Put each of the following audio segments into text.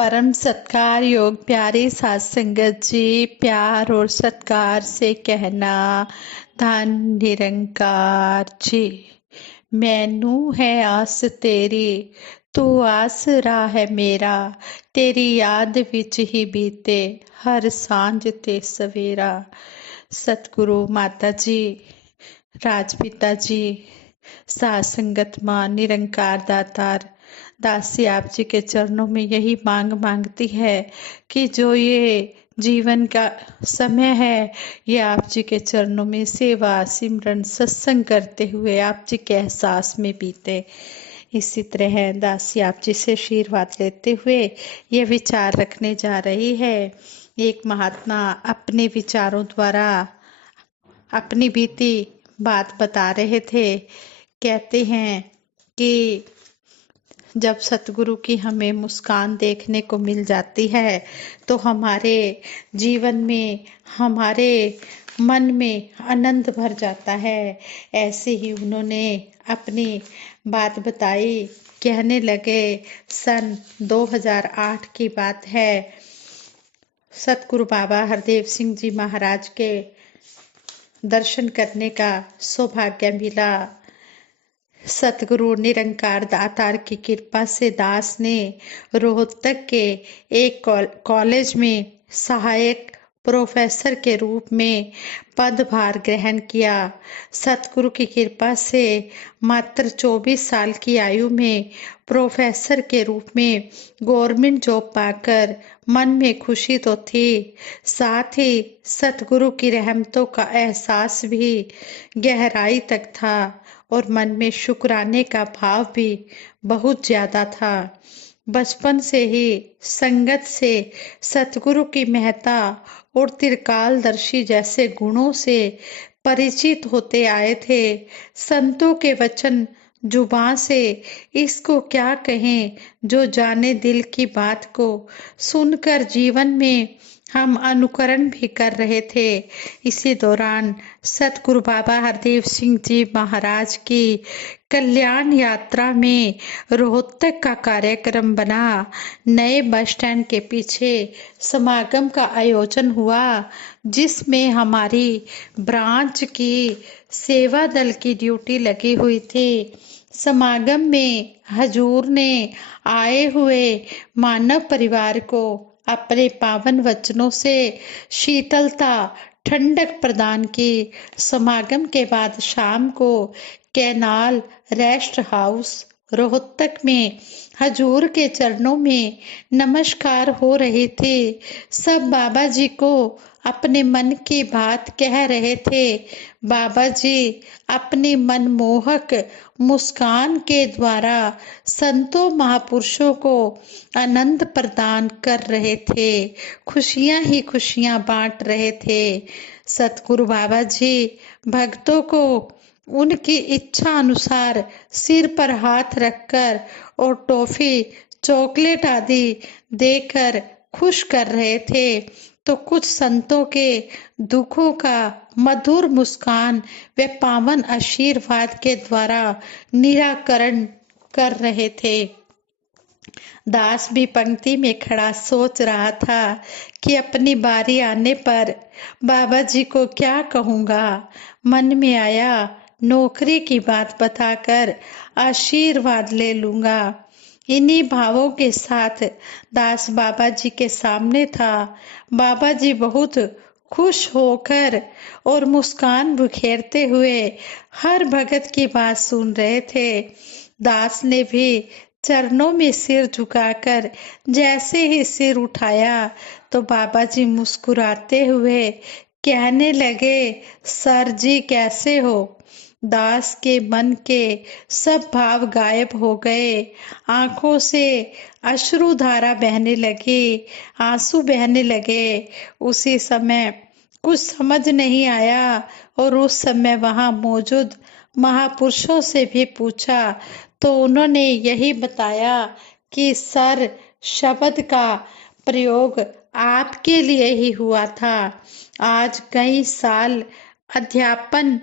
परम सत्कार योग प्यारे साथ संगत जी, प्यार और सत्कार से कहना धन निरंकार जी। मैनू है आस तेरी, तू आसरा है मेरा। तेरी याद विच ही बीते हर सांझ ते सवेरा। सतगुरु माता जी, राजपिता जी, साथ संगत मां, निरंकार दातार दासी आप जी के चरणों में यही मांगती है कि जो ये जीवन का समय है, ये आप जी के चरणों में सेवा सिमरन सत्संग करते हुए आप जी के एहसास में बीते। इसी तरह दासी आप जी से आशीर्वाद लेते हुए ये विचार रखने जा रही है। एक महात्मा अपने विचारों द्वारा अपनी बीती बात बता रहे थे। कहते हैं कि जब सतगुरु की हमें मुस्कान देखने को मिल जाती है तो हमारे जीवन में, हमारे मन में आनंद भर जाता है। ऐसे ही उन्होंने अपनी बात बताई। कहने लगे, सन 2008 की बात है। सतगुरु बाबा हरदेव सिंह जी महाराज के दर्शन करने का सौभाग्य मिला। सतगुरु निरंकार दातार की कृपा से दास ने रोहतक के एक कॉलेज में सहायक प्रोफेसर के रूप में पदभार ग्रहण किया। सतगुरु की कृपा से मात्र 24 साल की आयु में प्रोफेसर के रूप में गवर्नमेंट जॉब पाकर मन में खुशी तो थी, साथ ही सतगुरु की रहमतों का एहसास भी गहराई तक था और मन में शुक्राने का भाव भी बहुत ज्यादा था। बचपन से ही संगत से सतगुरु की महत्ता और त्रिकालदर्शी जैसे गुणों से परिचित होते आए थे। संतों के वचन जुबान से इसको क्या कहें, जो जाने दिल की बात को सुनकर जीवन में हम अनुकरण भी कर रहे थे। इसी दौरान सतगुरु बाबा हरदेव सिंह जी महाराज की कल्याण यात्रा में रोहतक का कार्यक्रम बना। नए बस स्टैंड के पीछे समागम का आयोजन हुआ, जिसमें हमारी ब्रांच की सेवा दल की ड्यूटी लगी हुई थी। समागम में हजूर ने आए हुए मानव परिवार को अपने पावन वचनों से शीतलता, ठंडक प्रदान की। समागम के बाद शाम को कैनाल रेस्ट हाउस रोहतक में हजूर के चरणों में नमस्कार हो रही थी। सब बाबा जी को अपने मन की बात कह रहे थे। बाबा जी अपनी मनमोहक मुस्कान के द्वारा संतों महापुरुषों को आनंद प्रदान कर रहे थे, खुशियां ही खुशियां बांट रहे थे। सतगुरु बाबा जी भक्तों को उनकी इच्छा अनुसार सिर पर हाथ रखकर और टॉफी, चॉकलेट आदि देकर खुश कर रहे थे, तो कुछ संतों के दुखों का मधुर मुस्कान व पावन आशीर्वाद के द्वारा निराकरण कर रहे थे। दास भी पंक्ति में खड़ा सोच रहा था कि अपनी बारी आने पर बाबा जी को क्या कहूँगा। मन में आया, नौकरी की बात बताकर आशीर्वाद ले लूंगा। इन्हीं भावों के साथ दास बाबा जी के सामने था। बाबा जी बहुत खुश होकर और मुस्कान बिखेरते हुए हर भगत की बात सुन रहे थे। दास ने भी चरणों में सिर झुकाकर जैसे ही सिर उठाया तो बाबा जी मुस्कुराते हुए कहने लगे, सर जी कैसे हो। दास के मन के सब भाव गायब हो गए। आंखों से अश्रुधारा बहने लगी, आंसू बहने लगे। उसी समय कुछ समझ नहीं आया और उस समय वहां मौजूद महापुरुषों से भी पूछा तो उन्होंने यही बताया कि सर शब्द का प्रयोग आपके लिए ही हुआ था। आज कई साल अध्यापन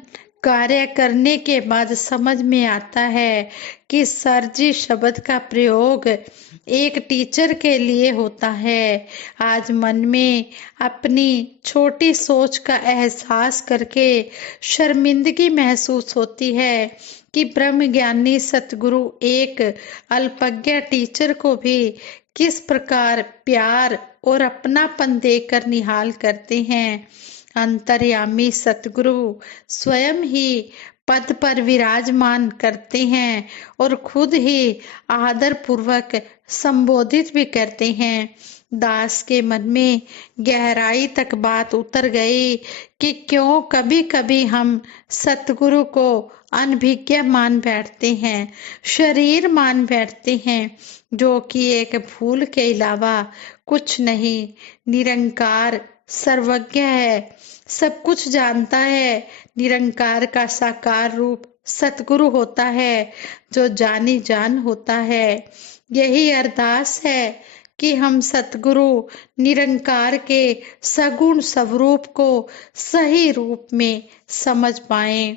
कार्य करने के बाद समझ में आता है कि सर जी शब्द का प्रयोग एक टीचर के लिए होता है। आज मन में अपनी छोटी सोच का एहसास करके शर्मिंदगी महसूस होती है कि ब्रह्मज्ञानी सतगुरु एक अल्पज्ञ टीचर को भी किस प्रकार प्यार और अपनापन देकर निहाल करते हैं। अंतर्यामी सतगुरु स्वयं ही पद पर विराजमान करते हैं और खुद ही आदर पूर्वक संबोधित भी करते हैं। दास के मन में गहराई तक बात उतर गई कि क्यों कभी कभी हम सतगुरु को अनभिज्ञ मान बैठते हैं, शरीर मान बैठते हैं, जो कि एक भूल के अलावा कुछ नहीं। निरंकार सर्वज्ञ है, सब कुछ जानता है। निरंकार का साकार रूप सतगुरु होता है, जो जानी जान होता है। यही अरदास है कि हम सतगुरु निरंकार के सगुण स्वरूप को सही रूप में समझ पाए।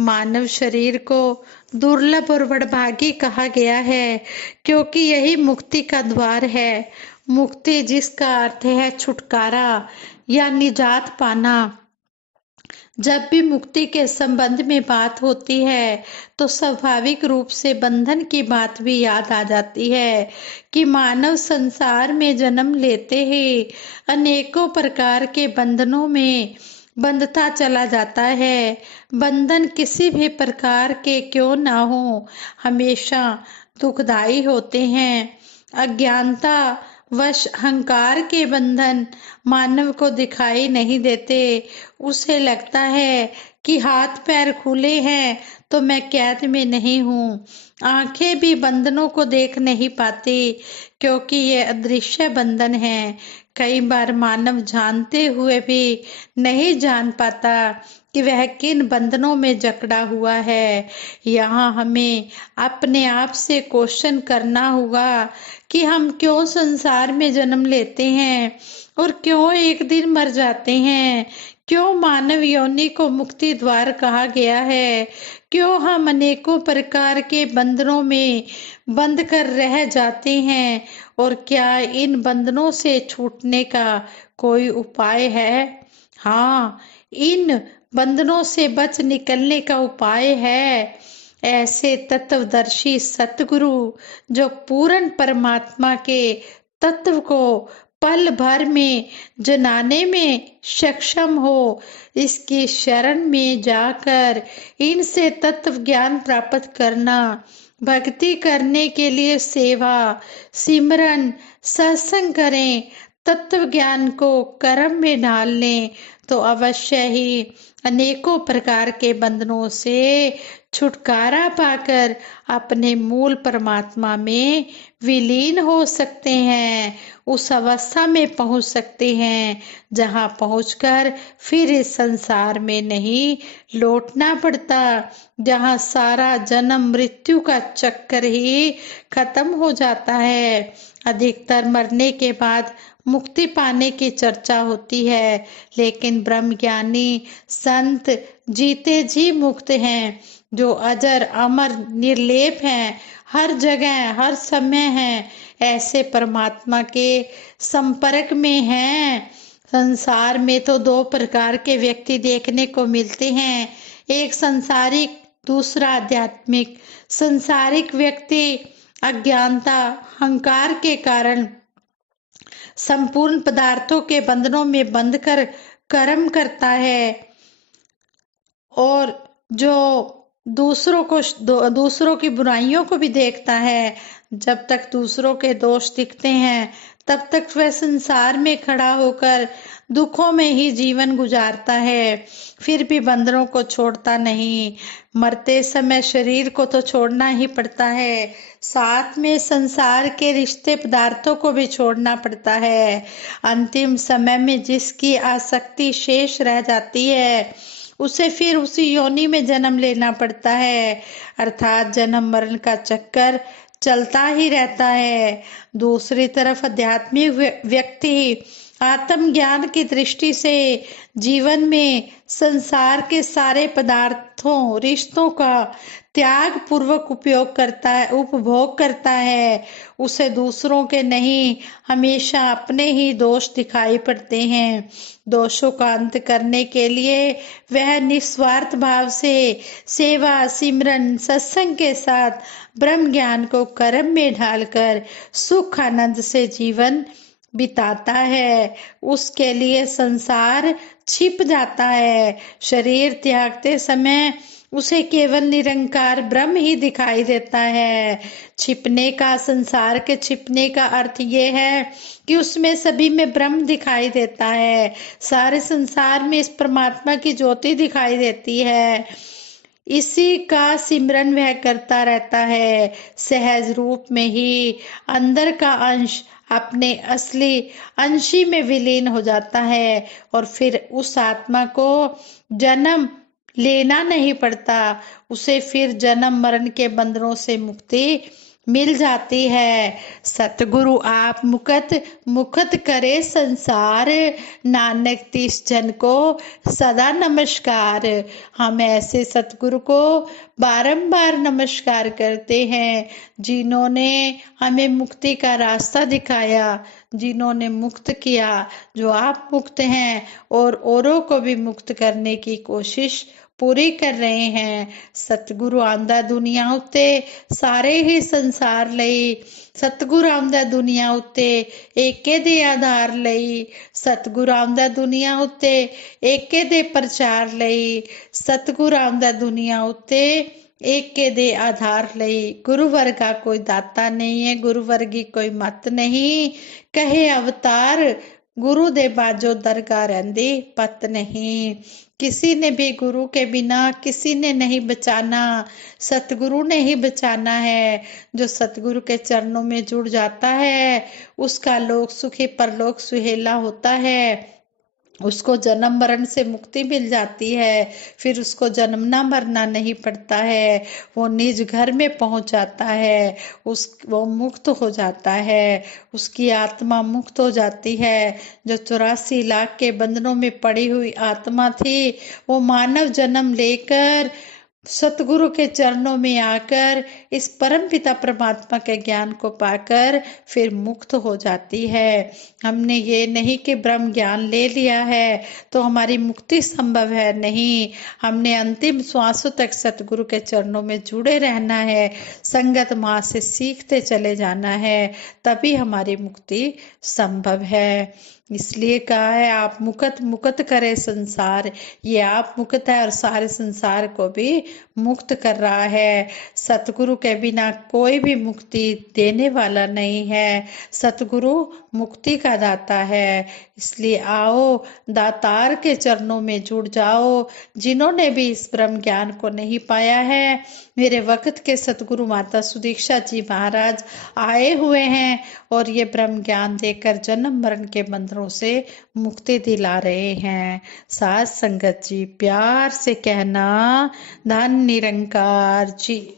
मानव शरीर को दुर्लभ और बड़भागी कहा गया है, क्योंकि यही मुक्ति का द्वार है। मुक्ति जिसका अर्थ है छुटकारा या निजात पाना। जब भी मुक्ति के संबंध में बात होती है तो स्वाभाविक रूप से बंधन की बात भी याद आ जाती है कि मानव संसार में जन्म लेते ही अनेकों प्रकार के बंधनों में बंधता चला जाता है। बंधन किसी भी प्रकार के क्यों ना हो, हमेशा दुखदाई होते हैं। अज्ञानता वश अहंकार के बंधन मानव को दिखाई नहीं देते। उसे लगता है कि हाथ पैर खुले हैं तो मैं कैद में नहीं हूँ। आंखें भी बंधनों को देख नहीं पाती, क्योंकि ये अदृश्य बंधन है। कई बार मानव जानते हुए भी नहीं जान पाता कि वह किन बंधनों में जकड़ा हुआ है। यहाँ हमें अपने आप से क्वेश्चन करना होगा कि हम क्यों संसार में जन्म लेते हैं और क्यों एक दिन मर जाते हैं। क्यों मानव योनि को मुक्ति द्वार कहा गया है। क्यों हम अनेकों प्रकार के बंधनों में बंद कर रह जाते हैं, और क्या इन बंधनों से छूटने का कोई उपाय है। हाँ, इन बंधनों से बच निकलने का उपाय है। ऐसे तत्वदर्शी सतगुरु जो पूर्ण परमात्मा के तत्व को पल भर में जनाने में सक्षम हो, इसकी शरण में जाकर इनसे तत्व ज्ञान प्राप्त करना। भक्ति करने के लिए सेवा, सिमरन, सत्संग करें, तत्व ज्ञान को कर्म में ढाल लें तो अवश्य ही अनेकों प्रकार के बंधनों से छुटकारा पाकर अपने मूल परमात्मा में विलीन हो सकते हैं। उस अवस्था में पहुंच सकते हैं जहां पहुंचकर फिर इस संसार में नहीं लौटना पड़ता, जहां सारा जन्म मृत्यु का चक्कर ही खत्म हो जाता है। अधिकतर मरने के बाद मुक्ति पाने की चर्चा होती है, लेकिन ब्रह्मज्ञानी संत जीते जी मुक्त हैं, जो अजर अमर निर्लेप हैं, हर जगह हर समय हैं, ऐसे परमात्मा के संपर्क में हैं। संसार में तो दो प्रकार के व्यक्ति देखने को मिलते हैं, एक संसारिक, दूसरा आध्यात्मिक। संसारिक व्यक्ति अज्ञानता, अहंकार के कारण संपूर्ण पदार्थों के बंधनों में बंध कर कर्म करता है, और जो दूसरों की बुराइयों को भी देखता है। जब तक दूसरों के दोष दिखते हैं तब तक वह संसार में खड़ा होकर दुखों में ही जीवन गुजारता है, फिर भी बंधनों को छोड़ता नहीं। मरते समय शरीर को तो छोड़ना ही पड़ता है, साथ में संसार के रिश्ते पदार्थों को भी छोड़ना पड़ता है। अंतिम समय में जिसकी आसक्ति शेष रह जाती है उसे फिर उसी योनि में जन्म लेना पड़ता है, अर्थात जन्म मरण का चक्कर चलता ही रहता है। दूसरी तरफ आध्यात्मिक व्यक्ति आत्मज्ञान की दृष्टि से जीवन में संसार के सारे पदार्थों रिश्तों का त्याग पूर्वक उपभोग करता है। उसे दूसरों के नहीं, हमेशा अपने ही दोष दिखाई पड़ते हैं। दोषों का अंत करने के लिए वह निस्वार्थ भाव से सेवा, सिमरन, सत्संग के साथ ब्रह्म ज्ञान को कर्म में ढालकर सुख आनंद से जीवन बिताता है। उसके लिए संसार छिप जाता है। शरीर त्यागते समय उसे केवल निरंकार ब्रह्म ही दिखाई देता है। छिपने का, संसार के छिपने का अर्थ ये है कि उसमें सभी में ब्रह्म दिखाई देता है। सारे संसार में इस परमात्मा की ज्योति दिखाई देती है। इसी का सिमरन वह करता रहता है। सहज रूप में ही अंदर का अंश अपने असली अंशी में विलीन हो जाता है और फिर उस आत्मा को जन्म लेना नहीं पड़ता। उसे फिर जन्म मरण के बंधनों से मुक्ति मिल जाती है। सतगुरु आप मुकत करे संसार, नानक तिस जन को सदा नमस्कार। हम ऐसे सतगुरु को बारंबार नमस्कार करते हैं, जिन्होंने हमें मुक्ति का रास्ता दिखाया, जिन्होंने मुक्त किया। जो आप मुक्त हैं और औरों को भी मुक्त करने की कोशिश पूरी कर रहे हैं। सतगुरु आंदा दुनिया उत्ते सारे ही संसार ਲਈ। सतगुरु आंदा दुनिया उत्ते एके दे आधार ਲਈ। सतगुरु आंदा दुनिया उत्ते एके दे प्रचार ਲਈ। सतगुरु आंदा दुनिया उत्ते एके दे आधार ਲਈ। गुरु वर्गा कोई दाता नहीं है, गुरु वर्गी कोई मत नहीं। कहे अवतार गुरु दे बाजो दरगाह रहंदी पत नहीं। किसी ने भी गुरु के बिना किसी ने नहीं बचाना, सतगुरु ने ही बचाना है। जो सतगुरु के चरणों में जुड़ जाता है उसका लोक सुखी परलोक सुहेला होता है। उसको जन्म मरण से मुक्ति मिल जाती है। फिर उसको जन्मना मरना नहीं पड़ता है। वो निज घर में पहुंच जाता है। वो मुक्त हो जाता है। उसकी आत्मा मुक्त हो जाती है। जो 84 लाख के बंधनों में पड़ी हुई आत्मा थी, वो मानव जन्म लेकर सतगुरु के चरणों में आकर इस परम पिता परमात्मा के ज्ञान को पाकर फिर मुक्त हो जाती है। हमने ये नहीं कि ब्रह्म ज्ञान ले लिया है तो हमारी मुक्ति संभव है, नहीं। हमने अंतिम श्वासों तक सतगुरु के चरणों में जुड़े रहना है। संगत माँ से सीखते चले जाना है, तभी हमारी मुक्ति संभव है। इसलिए कहा है आप मुकत करे संसार। ये आप मुक्त है और सारे संसार को भी मुक्त कर रहा है। सतगुरु के बिना कोई भी मुक्ति देने वाला नहीं है। सतगुरु मुक्ति का दाता है। इसलिए आओ दातार के चरणों में जुड़ जाओ। जिन्होंने भी इस ब्रह्म ज्ञान को नहीं पाया है, मेरे वक्त के सतगुरु माता सुदीक्षा जी महाराज आए हुए हैं और ये ब्रह्म ज्ञान देकर जन्म मरण के बंधनों से मुक्ति दिला रहे हैं। साथ संगत जी प्यार से कहना, धन निरंकार जी।